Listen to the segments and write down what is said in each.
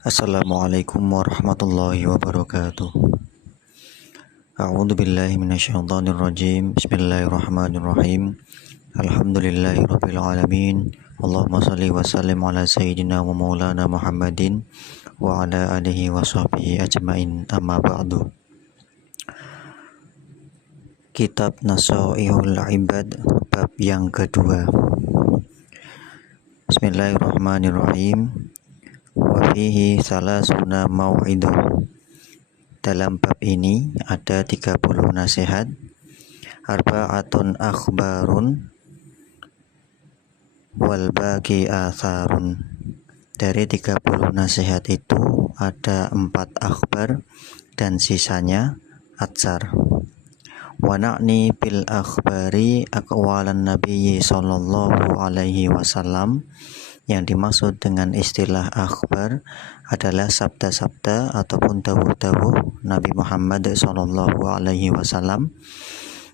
Assalamualaikum warahmatullahi wabarakatuh. A'udzu billahi minasyaitonir rajim. Bismillahirrahmanirrahim. Alhamdulillahirabbil alamin. Allahumma shalli wa sallim ala sayyidina wa maulana Muhammadin wa ala alihi wa sahbihi ajmain. Amma ba'du. Kitab Nasaihul Ibad bab yang kedua. Bismillahirrahmanirrahim. Wa fihi salasuna mau'idah. Dalam bab ini ada 30 nasihat. Arba'atun akhbarun wal baqi atharun. Dari 30 nasihat itu ada 4 akhbar dan sisanya atsar. Wa na'ni bil akhbari aqwalan nabiyyi sallallahu alaihi wasallam. Yang dimaksud dengan istilah akhbar adalah sabda-sabda ataupun dawuh-dawuh Nabi Muhammad sallallahu alaihi wasallam.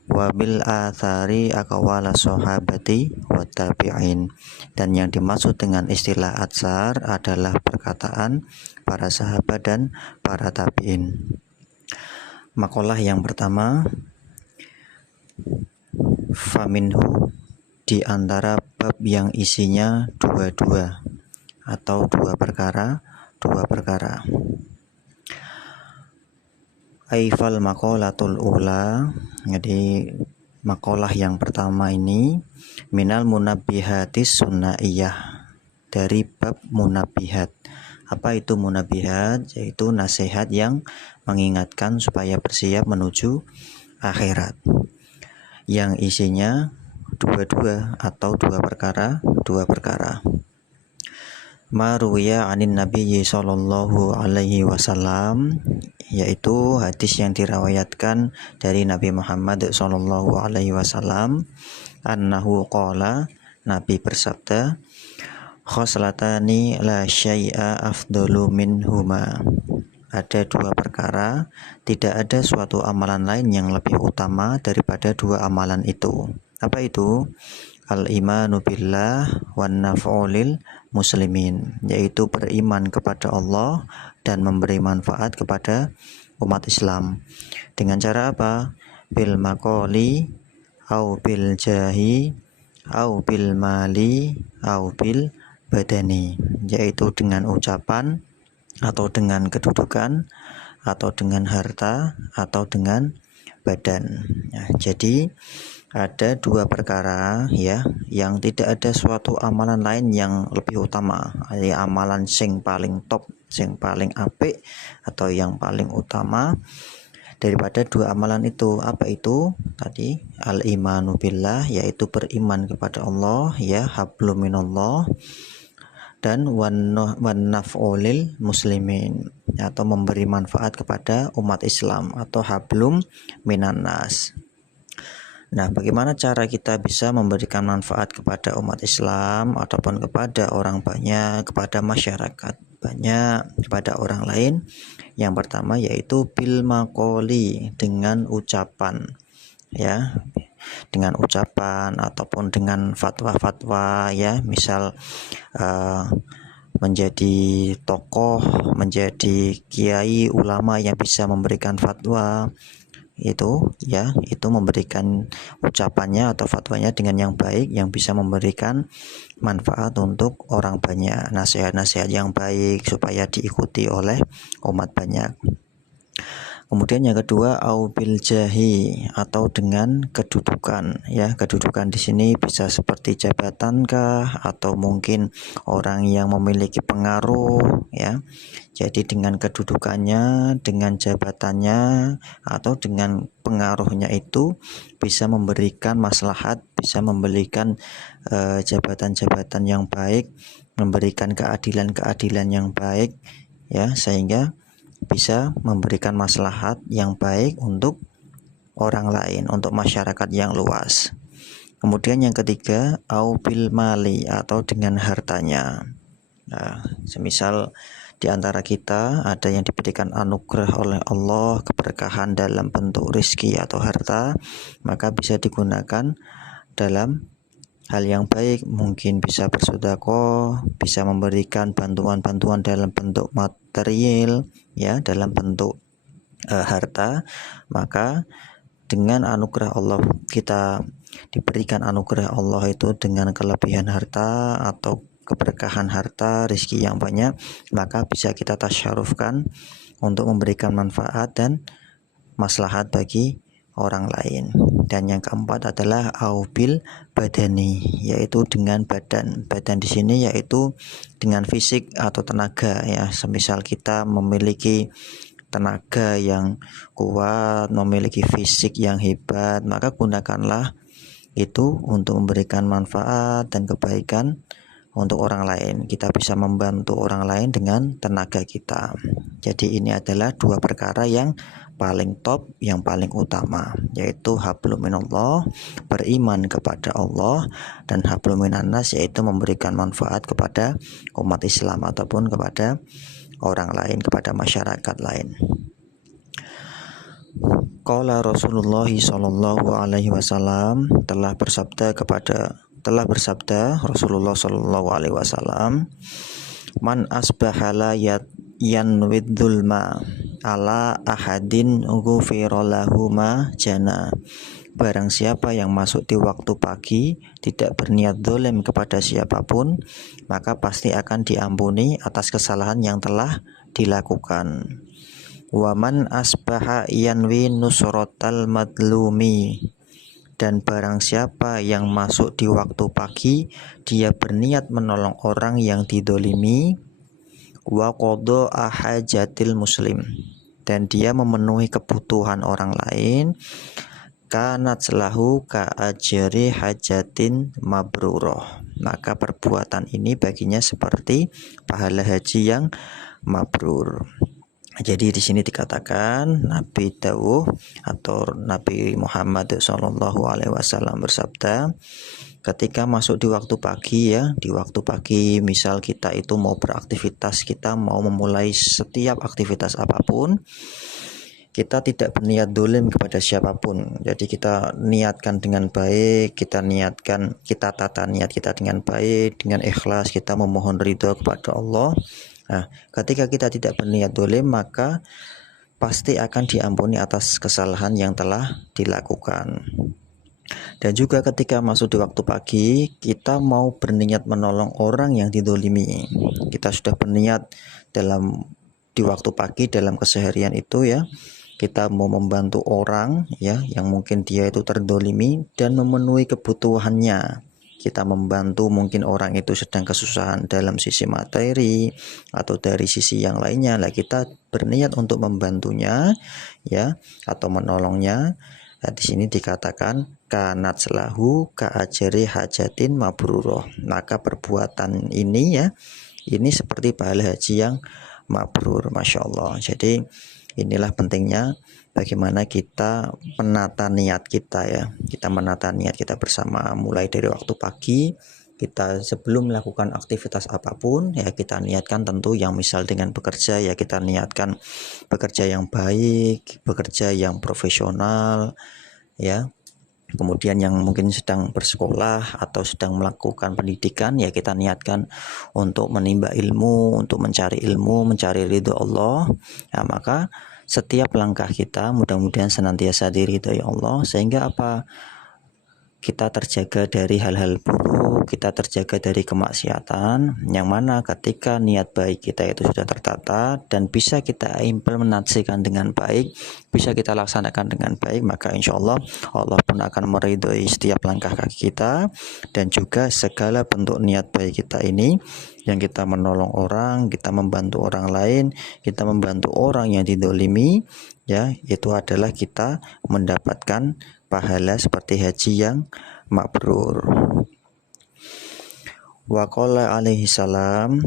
Wa bil athari aqwala sahabati wa tabi'in. Dan yang dimaksud dengan istilah atsar adalah perkataan para sahabat dan para tabi'in. Makalah yang pertama, faminhu, di antara bab yang isinya dua-dua atau dua perkara. Aifal maqalatul ula, jadi makalah yang pertama ini minal munabbihatis sunnaiyah, dari bab munabihat. Apa itu munabihat? Yaitu nasihat yang mengingatkan supaya bersiap menuju akhirat, yang isinya dua-dua atau dua perkara. Maruya anin nabiyyi sallallahu alaihi wasallam, yaitu hadis yang dirawayatkan dari Nabi Muhammad sallallahu alaihi wasallam, annahu qala, Nabi bersabda, khoslatani la syai'a afdalu minhuma. Ada dua perkara, tidak ada suatu amalan lain yang lebih utama daripada dua amalan itu. Apa itu? Al-imanu billah wan naf'u lil muslimin, yaitu beriman kepada Allah dan memberi manfaat kepada umat Islam. Dengan cara apa? Bil maqali au bil jahi au bil mali au bil badani, yaitu dengan ucapan atau dengan kedudukan atau dengan harta atau dengan badan. Nah, jadi ada dua perkara ya, yang tidak ada suatu amalan lain yang lebih utama. Ya, amalan sing paling top, sing paling apik atau yang paling utama daripada dua amalan itu. Apa itu? Tadi al-imanu billah, yaitu beriman kepada Allah ya, hablum minallah, dan wan naf'u lil muslimin, atau memberi manfaat kepada umat Islam, atau hablum minan nas. Nah, bagaimana cara kita bisa memberikan manfaat kepada umat Islam ataupun kepada orang banyak, kepada masyarakat banyak, kepada orang lain? Yang pertama yaitu bil maqoli, dengan ucapan ya, dengan ucapan ataupun dengan fatwa-fatwa ya, misal menjadi tokoh, menjadi kiai ulama yang bisa memberikan fatwa, itu ya, itu memberikan ucapannya atau fatwanya dengan yang baik, yang bisa memberikan manfaat untuk orang banyak, nasihat-nasihat yang baik supaya diikuti oleh umat banyak. Kemudian yang kedua, au bil jahi, atau dengan kedudukan ya. Kedudukan di sini bisa seperti jabatankah, atau mungkin orang yang memiliki pengaruh ya. Jadi dengan kedudukannya, dengan jabatannya, atau dengan pengaruhnya itu bisa memberikan maslahat, bisa memberikan jabatan-jabatan yang baik, memberikan keadilan-keadilan yang baik ya, sehingga bisa memberikan maslahat yang baik untuk orang lain, untuk masyarakat yang luas. Kemudian yang ketiga, au bil mali, atau dengan hartanya. Nah, semisal di antara kita ada yang diberikan anugerah oleh Allah, keberkahan dalam bentuk rezeki atau harta, maka bisa digunakan dalam hal yang baik, mungkin bisa bersedekah, bisa memberikan bantuan-bantuan dalam bentuk material, ya, dalam bentuk harta, maka dengan anugerah Allah kita diberikan anugerah Allah itu dengan kelebihan harta atau keberkahan harta, rezeki yang banyak, maka bisa kita tasyarufkan untuk memberikan manfaat dan maslahat bagi orang lain. Dan yang keempat adalah aubil badani, yaitu dengan badan. Badan di sini yaitu dengan fisik atau tenaga, ya. Semisal kita memiliki tenaga yang kuat, memiliki fisik yang hebat, maka gunakanlah itu untuk memberikan manfaat dan kebaikan untuk orang lain. Kita bisa membantu orang lain dengan tenaga kita. Jadi ini adalah dua perkara yang paling top, yang paling utama, yaitu hablum minallah, beriman kepada Allah, dan hablum minannas, yaitu memberikan manfaat kepada umat Islam ataupun kepada orang lain, kepada masyarakat lain. Qala Rasulullah sallallahu alaihi wasallam, telah bersabda Rasulullah sallallahu alaihi wasallam, man asbaha la yanwid dzulma ala ahadin ghufira lahu ma jana. Barang siapa yang masuk di waktu pagi tidak berniat zalim kepada siapapun, maka pasti akan diampuni atas kesalahan yang telah dilakukan. Waman asbaha yanwi nusratal madlumi, dan barang siapa yang masuk di waktu pagi dia berniat menolong orang yang didolimi, wa qada hajatil muslim, dan dia memenuhi kebutuhan orang lain, kanat lahu ka ajri hajatin mabrurah, maka perbuatan ini baginya seperti pahala haji yang mabrur. Jadi di sini dikatakan Nabi Dawuh atau Nabi Muhammad Shallallahu Alaihi Wasallam bersabda, ketika masuk di waktu pagi, ya, di waktu pagi misal kita itu mau beraktivitas, kita mau memulai setiap aktivitas apapun, kita tidak berniat dolim kepada siapapun. Jadi kita niatkan dengan baik, kita tata niat kita dengan baik, dengan ikhlas, kita memohon ridho kepada Allah. Nah, ketika kita tidak berniat dolim, maka pasti akan diampuni atas kesalahan yang telah dilakukan. Dan juga ketika masuk di waktu pagi, kita mau berniat menolong orang yang didolimi. Kita sudah berniat di waktu pagi dalam keseharian itu, ya. Kita mau membantu orang, ya, yang mungkin dia itu terdolimi dan memenuhi kebutuhannya. Kita membantu mungkin orang itu sedang kesusahan dalam sisi materi atau dari sisi yang lainnya. Lah kita berniat untuk membantunya, ya, atau menolongnya. Nah, di sini dikatakan kanat lahu ka ajri hajatin mabrurah. Maka perbuatan ini, ya, ini seperti pahala haji yang mabrur. Masya Allah. Jadi inilah pentingnya bagaimana kita menata niat kita, ya. Kita menata niat kita bersama, mulai dari waktu pagi kita sebelum melakukan aktivitas apapun, ya, kita niatkan tentu yang misal dengan bekerja, ya, kita niatkan bekerja yang baik, bekerja yang profesional, ya. Kemudian yang mungkin sedang bersekolah atau sedang melakukan pendidikan, ya, kita niatkan untuk menimba ilmu, untuk mencari ilmu, mencari ridho Allah. Nah, maka setiap langkah kita mudah-mudahan senantiasa diridhoi Allah, sehingga apa? Kita terjaga dari hal-hal buruk, kita terjaga dari kemaksiatan, yang mana ketika niat baik kita itu sudah tertata dan bisa kita implementasikan dengan baik, bisa kita laksanakan dengan baik, maka insya Allah Allah pun akan meridhoi setiap langkah kaki kita. Dan juga segala bentuk niat baik kita ini, yang kita menolong orang, kita membantu orang lain, kita membantu orang yang didolimi, ya, itu adalah kita mendapatkan pahala seperti haji yang mabrur. Wa qala alaihi salam,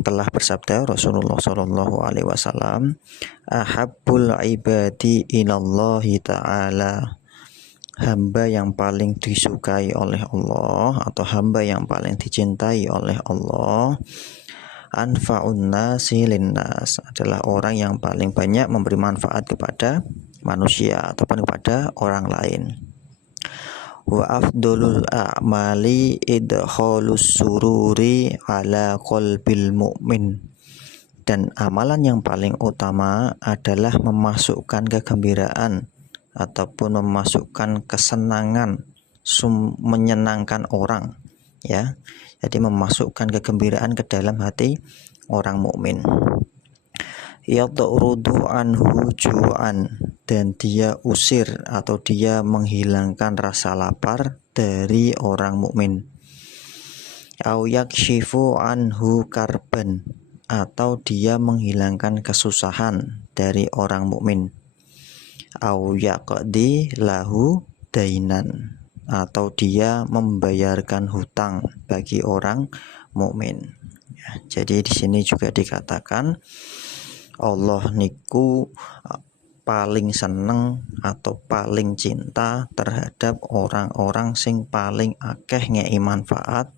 telah bersabda Rasulullah sallallahu alaihi wasallam, ahabbul ibadi ilallahi ta'ala, hamba yang paling disukai oleh Allah atau hamba yang paling dicintai oleh Allah, anfa'un nasi linnas, adalah orang yang paling banyak memberi manfaat kepada manusia ataupun kepada orang lain. Wa afdolul a'mali idkhalus sururi ala qalbil mu'min. Dan amalan yang paling utama adalah memasukkan kegembiraan ataupun memasukkan kesenangan, menyenangkan orang, ya. Jadi memasukkan kegembiraan ke dalam hati orang mukmin. Yatrudu anhu ju'an, dan dia usir atau dia menghilangkan rasa lapar dari orang mukmin. Au yakshifu anhu karban, atau dia menghilangkan kesusahan dari orang mukmin. Au yaqdi lahu dainan, atau dia membayarkan hutang bagi orang mukmin. Ya, jadi di sini juga dikatakan Allah niku paling seneng atau paling cinta terhadap orang-orang sing paling akeh ngei manfaat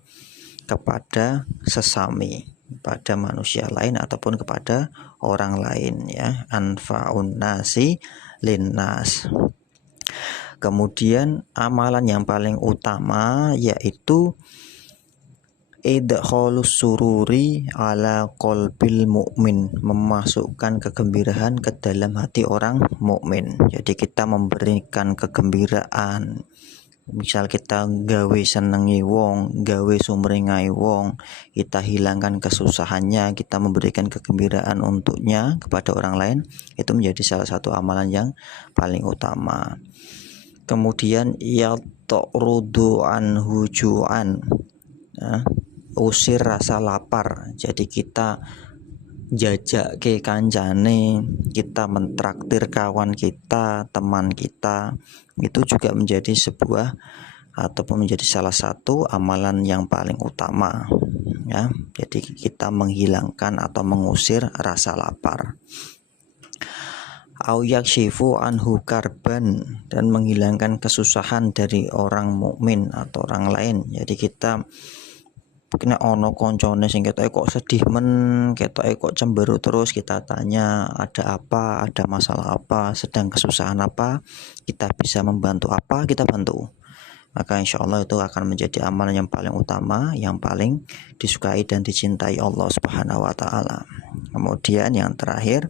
kepada sesami, pada manusia lain ataupun kepada orang lain, ya. Anfa'un nasi linnas. Kemudian amalan yang paling utama yaitu idkhalus sururi ala qalbil mu'min, memasukkan kegembiraan ke dalam hati orang mukmin. Jadi kita memberikan kegembiraan. Misal kita gawe senengi wong, gawe sumringai wong, kita hilangkan kesusahannya, kita memberikan kegembiraan untuknya kepada orang lain, itu menjadi salah satu amalan yang paling utama. Kemudian yatrudu anhu ju'an, ya, usir rasa lapar. Jadi kita jajak ke kancane, kita mentraktir kawan kita, teman kita, itu juga menjadi sebuah ataupun menjadi salah satu amalan yang paling utama, ya. Jadi kita menghilangkan atau mengusir rasa lapar. Au yakshifu anhu karban, dan menghilangkan kesusahan dari orang mukmin atau orang lain. Jadi kita kena ono koncone sing ketoke kok sedih men, ketoke kok cemberut terus, kita tanya ada apa, ada masalah apa, sedang kesusahan apa, kita bisa membantu apa, kita bantu. Maka insya Allah itu akan menjadi amalan yang paling utama, yang paling disukai dan dicintai Allah Subhanahu wa taala. Kemudian yang terakhir,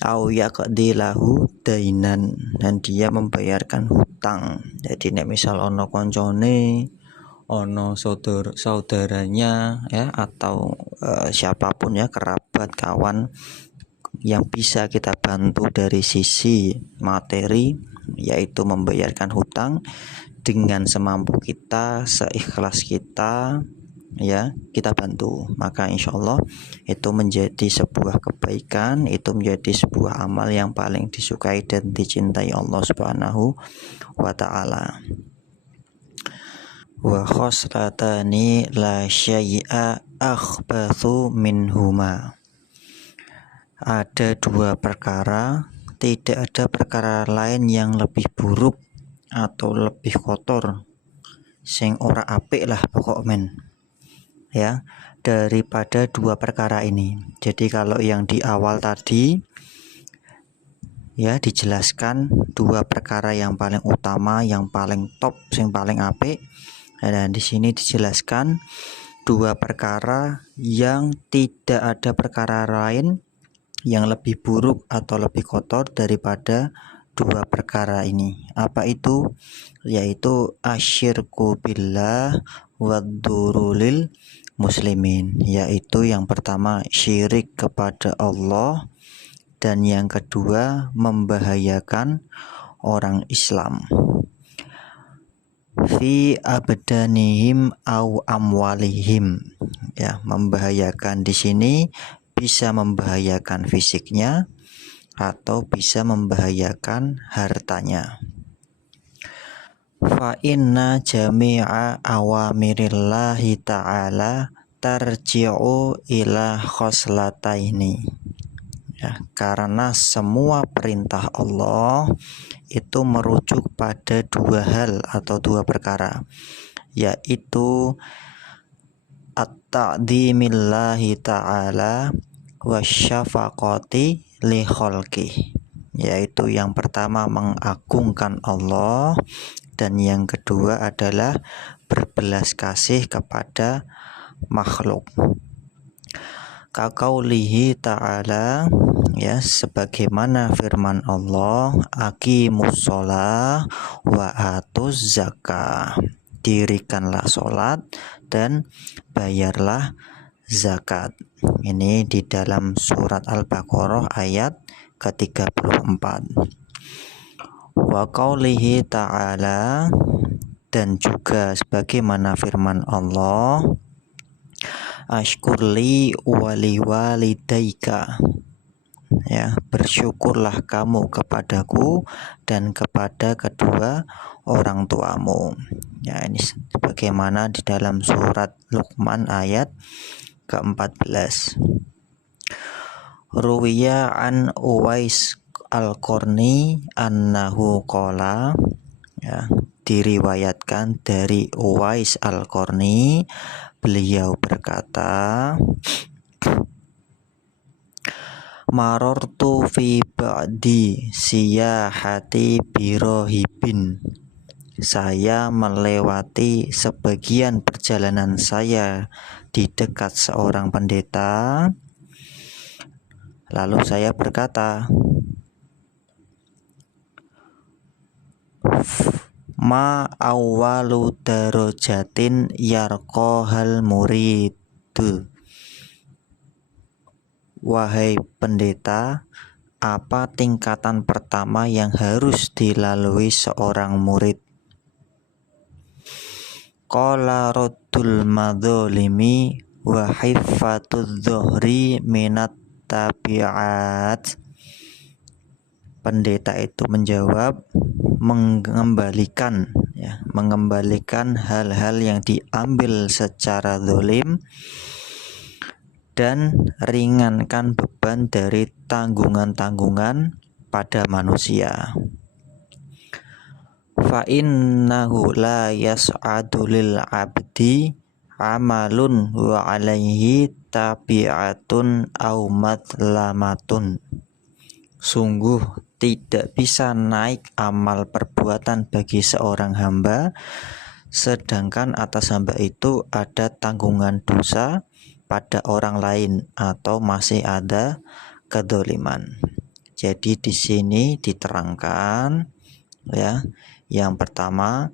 au yaqdi lahu dainan, dan dia membayarkan hutang. Jadi nek misal ono koncone, ono saudaranya, ya, atau siapapun, ya, kerabat, kawan yang bisa kita bantu dari sisi materi, yaitu membayarkan hutang dengan semampu kita, seikhlas kita, ya, kita bantu. Maka insya Allah itu menjadi sebuah kebaikan, itu menjadi sebuah amal yang paling disukai dan dicintai Allah Subhanahu wa ta'ala. Wa khoslatani la syai'a akhbathu minhuma. Ada dua perkara, tidak ada perkara lain yang lebih buruk atau lebih kotor, sing ora apik lah pokok men, ya, daripada dua perkara ini. Jadi kalau yang di awal tadi, ya, dijelaskan dua perkara yang paling utama, yang paling top, yang paling apik. Dan di sini dijelaskan dua perkara yang tidak ada perkara lain yang lebih buruk atau lebih kotor daripada dua perkara ini. Apa itu? Yaitu asyirku billah wadurulil muslimin, yaitu yang pertama syirik kepada Allah, dan yang kedua membahayakan orang Islam. Fi abdanihim au amwalihim, ya, membahayakan di sini bisa membahayakan fisiknya atau bisa membahayakan hartanya. Fa inna jami'a awamirillahi ta'ala tarji'u ila khoslataini, ya, karena semua perintah Allah itu merujuk pada dua hal atau dua perkara, yaitu at-ta'dhimillahi ta'ala wasyafaqati li khalqih, yaitu yang pertama mengagungkan Allah, dan yang kedua adalah berbelas kasih kepada makhluk. Kaqaulihi ta'ala, ya, sebagaimana firman Allah, aqimus shalah wa atuz zakah, dirikanlah sholat dan bayarlah zakat. Ini di dalam surat Al-Baqarah ayat ke-34. Wa qaulihi ta'ala, dan juga sebagaimana firman Allah, ashkurli wali walidaika, ya, bersyukurlah kamu kepadaku dan kepada kedua orang tuamu. Ya, ini sebagaimana di dalam surat Luqman ayat ke-14. Ruwiya an Uwais al-Qarni annahu qala, ya, diriwayatkan dari Uwais al-Qarni, beliau berkata, marortu fi ba'di siyahati birohibin, saya melewati sebagian perjalanan saya di dekat seorang pendeta, lalu saya berkata, ma awwalu darajatin yarqahal murid, wahai pendeta, apa tingkatan pertama yang harus dilalui seorang murid? Qala raddul madzalimi wa hiffatudz dhuhri minat tabiat. Pendeta itu menjawab, mengembalikan hal-hal yang diambil secara zalim dan ringankan beban dari tanggungan-tanggungan pada manusia. Fa innahu la yas'adu lil abdi amalun wa alaihi tabi'atun au matlamatun. Sungguh tidak bisa naik amal perbuatan bagi seorang hamba, sedangkan atas hamba itu ada tanggungan dosa pada orang lain atau masih ada kedzaliman. Jadi di sini diterangkan, ya, yang pertama,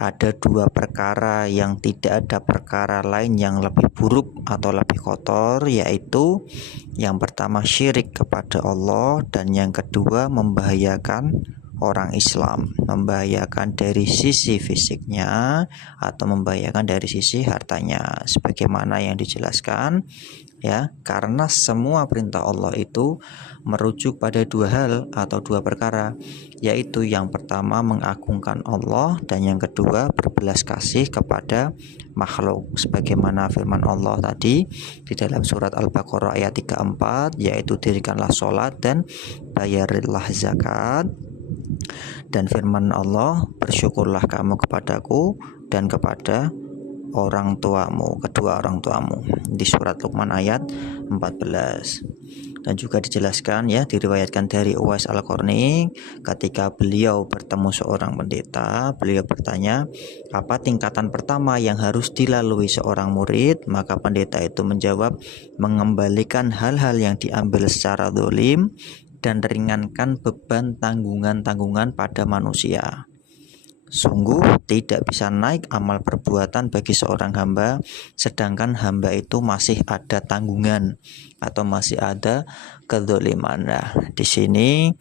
ada dua perkara yang tidak ada perkara lain yang lebih buruk atau lebih kotor, yaitu yang pertama syirik kepada Allah, dan yang kedua membahayakan orang Islam, membahayakan dari sisi fisiknya atau membahayakan dari sisi hartanya, sebagaimana yang dijelaskan, ya, karena semua perintah Allah itu merujuk pada dua hal atau dua perkara, yaitu yang pertama mengagungkan Allah dan yang kedua berbelas kasih kepada makhluk, sebagaimana firman Allah tadi di dalam surat Al-Baqarah ayat 34, yaitu dirikanlah sholat dan bayarlah zakat, dan firman Allah, bersyukurlah kamu kepadaku dan kepada orang tuamu, kedua orang tuamu, di surat Luqman ayat 14. Dan juga dijelaskan, ya, diriwayatkan dari Uwais al-Qarni, ketika beliau bertemu seorang pendeta, beliau bertanya, apa tingkatan pertama yang harus dilalui seorang murid? Maka pendeta itu menjawab, mengembalikan hal-hal yang diambil secara zalim dan ringankan beban tanggungan-tanggungan pada manusia. Sungguh tidak bisa naik amal perbuatan bagi seorang hamba, sedangkan hamba itu masih ada tanggungan atau masih ada kedzaliman. Nah, di sini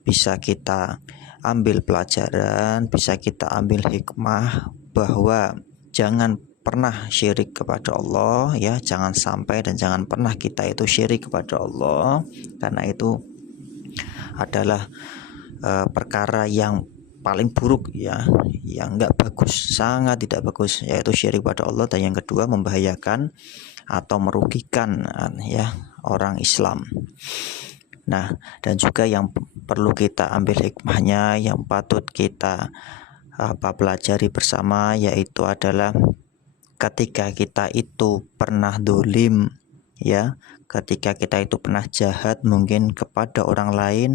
bisa kita ambil pelajaran, bisa kita ambil hikmah bahwa jangan pernah syirik kepada Allah, ya, jangan sampai dan jangan pernah kita itu syirik kepada Allah, karena itu adalah perkara yang paling buruk, ya, yang enggak bagus, sangat tidak bagus, yaitu syirik pada Allah, dan yang kedua membahayakan atau merugikan, ya, orang Islam. Nah, dan juga yang perlu kita ambil hikmahnya, yang patut kita pelajari bersama, yaitu adalah ketika kita itu pernah dolim, ya, ketika kita itu pernah jahat mungkin kepada orang lain,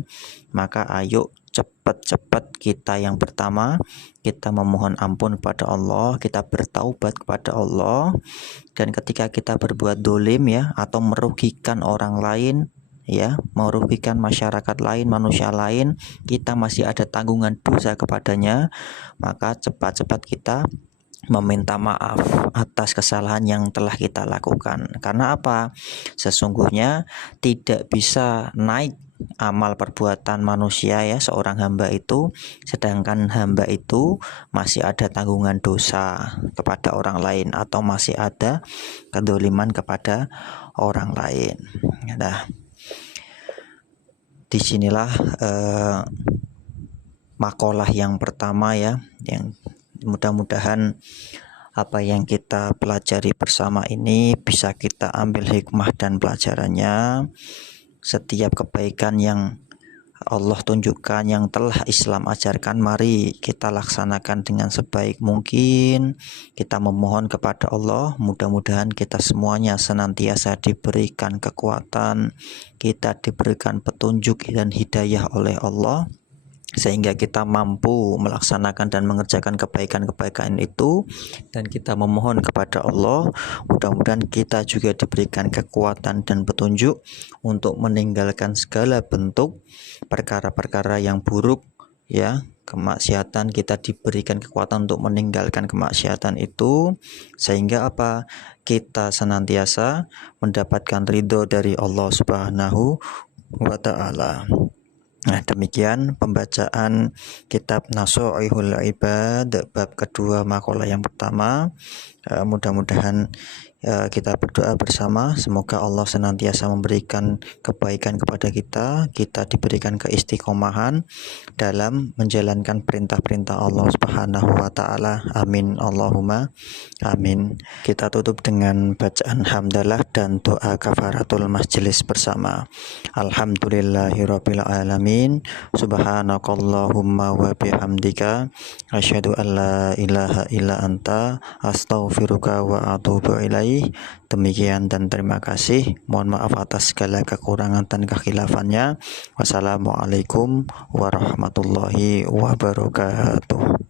maka ayo cepat-cepat kita yang pertama, kita memohon ampun kepada Allah, kita bertaubat kepada Allah. Dan ketika kita berbuat dolim ya, atau merugikan orang lain ya, merugikan masyarakat lain, manusia lain, kita masih ada tanggungan dosa kepadanya, maka cepat-cepat kita meminta maaf atas kesalahan yang telah kita lakukan. Karena apa? Sesungguhnya tidak bisa naik amal perbuatan manusia ya, seorang hamba itu, sedangkan hamba itu masih ada tanggungan dosa kepada orang lain atau masih ada kedoliman kepada orang lain. Nah, disinilah makalah yang pertama ya, yang mudah-mudahan apa yang kita pelajari bersama ini bisa kita ambil hikmah dan pelajarannya. Setiap kebaikan yang Allah tunjukkan, yang telah Islam ajarkan, mari kita laksanakan dengan sebaik mungkin. Kita memohon kepada Allah, mudah-mudahan kita semuanya senantiasa diberikan kekuatan, kita diberikan petunjuk dan hidayah oleh Allah, sehingga kita mampu melaksanakan dan mengerjakan kebaikan-kebaikan itu. Dan kita memohon kepada Allah, mudah-mudahan kita juga diberikan kekuatan dan petunjuk untuk meninggalkan segala bentuk perkara-perkara yang buruk ya, kemaksiatan. Kita diberikan kekuatan untuk meninggalkan kemaksiatan itu, sehingga apa? Kita senantiasa mendapatkan ridho dari Allah Subhanahu wa Ta'ala. Nah, demikian pembacaan kitab Nasha'ihul Ibad bab kedua makalah yang pertama. Mudah-mudahan kita berdoa bersama, semoga Allah senantiasa memberikan kebaikan kepada kita, kita diberikan keistiqomahan dalam menjalankan perintah-perintah Allah Subhanahu wa Ta'ala. Amin Allahumma amin. Kita tutup dengan bacaan hamdalah dan doa kafaratul majelis bersama. Alhamdulillahirabbil alamin, subhanakallahumma wa bihamdika, asyhadu an la ilaha illa anta, astaghfiruka wa atubu ilaih. Demikian dan terima kasih. Mohon maaf atas segala kekurangan dan kekhilaafannya. Wassalamualaikum warahmatullahi wabarakatuh.